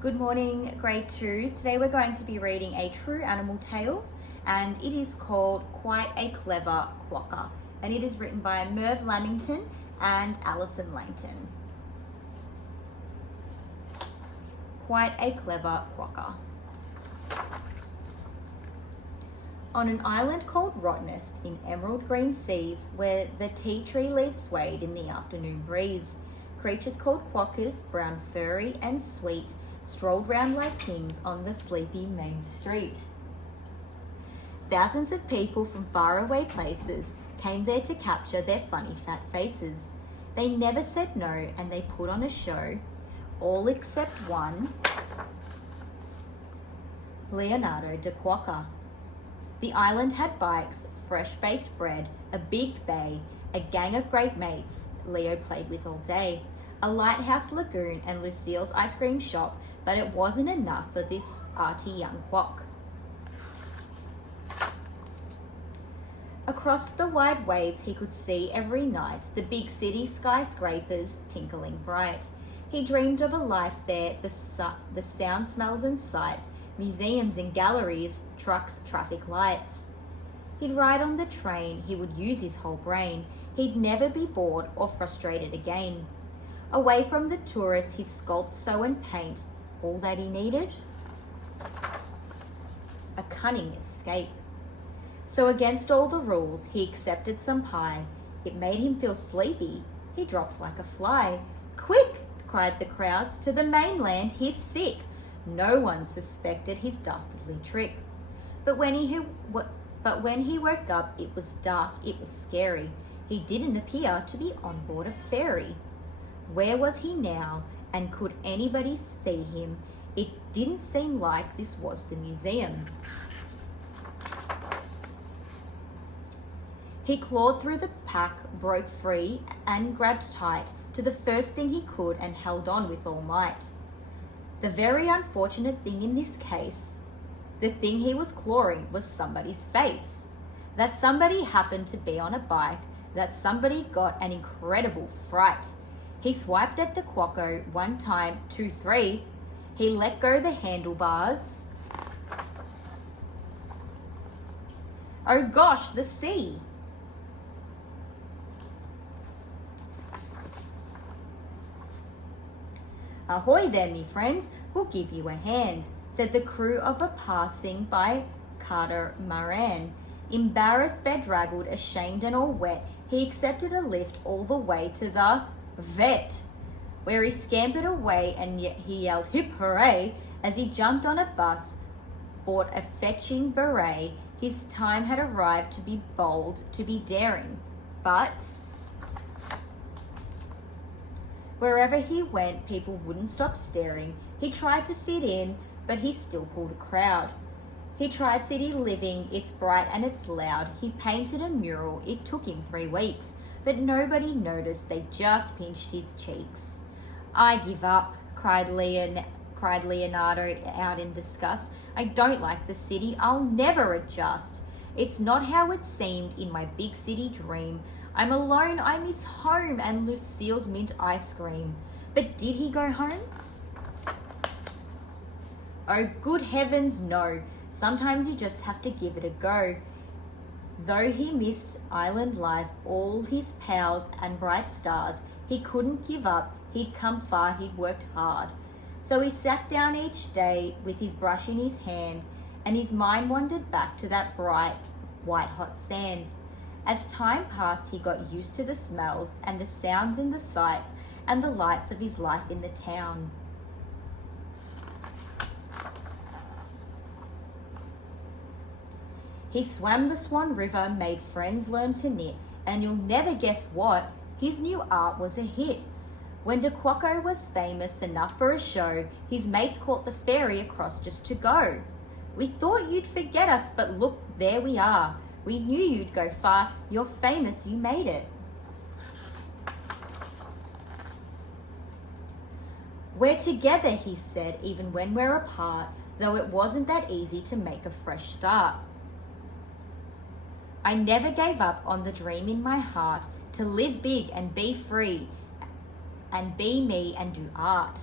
Good morning, grade 2s. Today we're going to be reading a true animal tale, and it is called Quite a Clever Quokka, and it is written by Merv Lamington and Alison Langton. Quite a Clever Quokka. On an island called Rottnest in emerald green seas, where the tea tree leaves swayed in the afternoon breeze, creatures called quokkas, brown, furry and sweet, strolled round like kings on the sleepy main street. Thousands of people from faraway places came there to capture their funny fat faces. They never said no, and they put on a show, all except one, Leonardo de Quokka. The island had bikes, fresh baked bread, a big bay, a gang of great mates Leo played with all day, a lighthouse lagoon and Lucille's ice cream shop, but it wasn't enough for this arty young quok. Across the wide waves he could see every night the big city skyscrapers tinkling bright. He dreamed of a life there, the sound, smells and sights, museums and galleries, trucks, traffic lights. He'd ride on the train, he would use his whole brain. He'd never be bored or frustrated again. Away from the tourists, he sculpt, sew and paint. All that he needed? A cunning escape. So against all the rules, he accepted some pie. It made him feel sleepy. He dropped like a fly. Quick, cried the crowds, to the mainland, he's sick. No one suspected his dastardly trick. But when he woke up, it was dark, it was scary. He didn't appear to be on board a ferry. Where was he now, and could anybody see him? It didn't seem like this was the museum. He clawed through the pack, broke free, and grabbed tight to the first thing he could and held on with all might. The very unfortunate thing in this case, the thing he was clawing, was somebody's face. That somebody happened to be on a bike, that somebody got an incredible fright. He swiped at the Quokka 1 time, 2, 3. He let go the handlebars. Oh gosh, the sea! Ahoy there, me friends, we'll give you a hand, said the crew of a passing by catamaran. Embarrassed, bedraggled, ashamed and all wet, he accepted a lift all the way to the vet, where he scampered away and yet he yelled hip hooray as he jumped on a bus, bought a fetching beret. His time had arrived to be bold, to be daring, but wherever he went, people wouldn't stop staring. He tried to fit in, but he still pulled a crowd. He tried city living, it's bright and it's loud. He painted a mural, it took him 3 weeks, but nobody noticed, they just pinched his cheeks. I give up, cried Leonardo out in disgust. I don't like the city, I'll never adjust. It's not how it seemed in my big city dream. I'm alone, I miss home and Lucille's mint ice cream. But did he go home? Oh, good heavens, no. Sometimes you just have to give it a go. Though he missed island life, all his pals and bright stars, he couldn't give up. He'd come far, he'd worked hard. So he sat down each day with his brush in his hand, and his mind wandered back to that bright, white hot sand. As time passed, he got used to the smells and the sounds and the sights and the lights of his life in the town. He swam the Swan River, made friends, learned to knit, and you'll never guess what, his new art was a hit. When de Quokka was famous enough for a show, his mates caught the ferry across just to go. We thought you'd forget us, but look, there we are. We knew you'd go far, you're famous, you made it. We're together, he said, even when we're apart, though it wasn't that easy to make a fresh start. I never gave up on the dream in my heart to live big and be free and be me and do art.